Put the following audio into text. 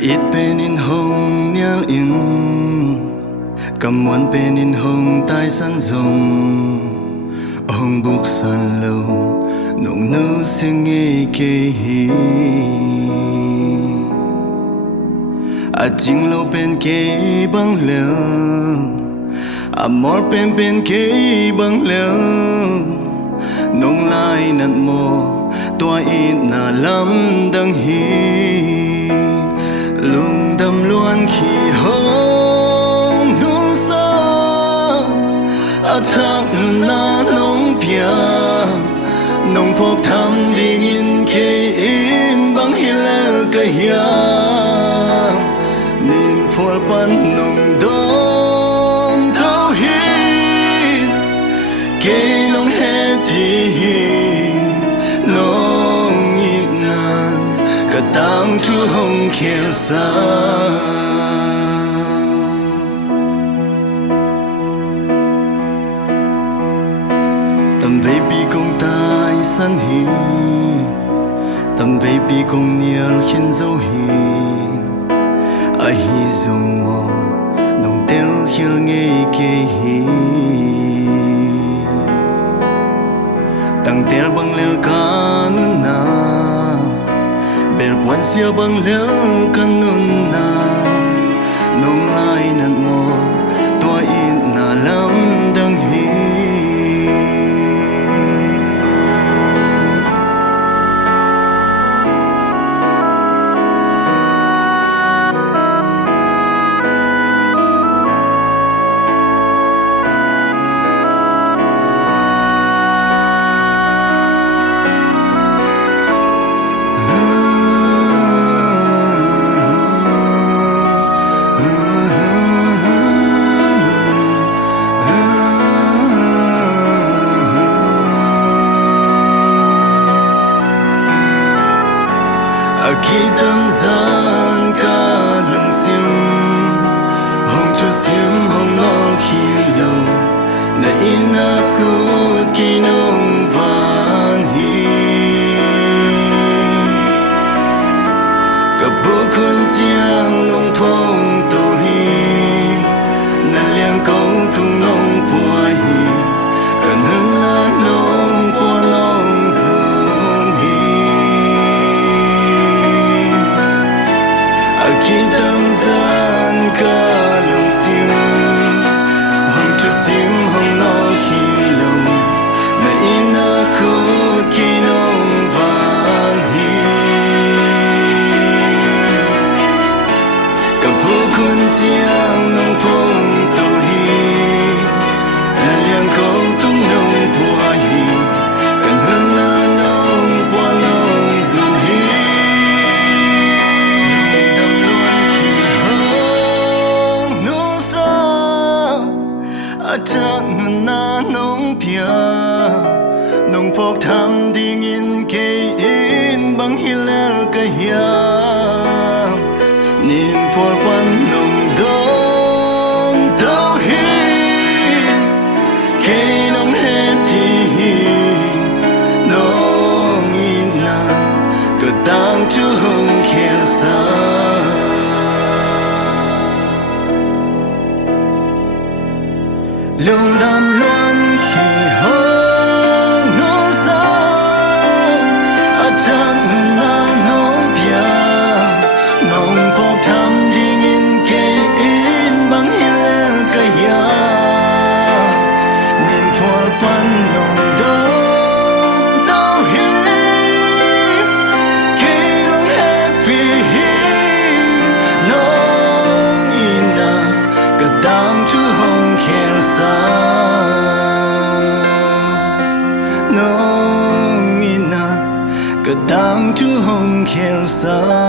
ít bên in hồng nial in cầm muôn bên in hồng tai san rồng hồng bục san lâu nồng nơ sẽ nghe kê hi chính lâu bên kê băng lơ amor bên kê băng lơ nông lai nặn mò toa ít na lắm đăng hi lung đâm luôn khi hông nu sa thác na nông pia nông phok tham đi in kê in băng hi lơ cái hiam nín phul pan nông đom đau hi kê nông hết thì nông ít nan cả tang chu hồng khéo xa tâm về bi công tai san hi tâm về bi công nial khiến dấu hi ai hi dùng mò nông tel khiêu nghe kê hi tăng tel băng lel kanun na bel puan sia bang lel kanun na nong lai nan mo toa in na lam dang hi khi tâm gian ca lồng xiêm hồng cho xiêm hồng non khi lâu na ina khut kỳ nông van hi cả bộ khôn chiang nông phong tàu hi na liang câu tung nông bùa hi cả nương la nông bùa nông dương hi khi tâm gian ca lồng xiêm hồng cho xiêm hồng non khi lâu na ina khut kỳ nông van hi cả bộ khôn chiang nông phong tàu hi na liang câu tung nông bùa hi cần hơn na nông bùa nông dùn hi chẳng na nông pia nông phok tham đi in kê in băng hi lel cái hiam nín phul pan nông đom đau hi kê nông hết thì nông in na cơ tang chu hồng khéo xa lung đam luan khi hông nô sa chẳng na nông pia nông phok tham đi in kê in băng hi lel cái hiam nín phul pan nông đom đau hi kê nông happy nông ina cả tang chu hồng khéo xa nong ina cả tang chu hồng khéo xa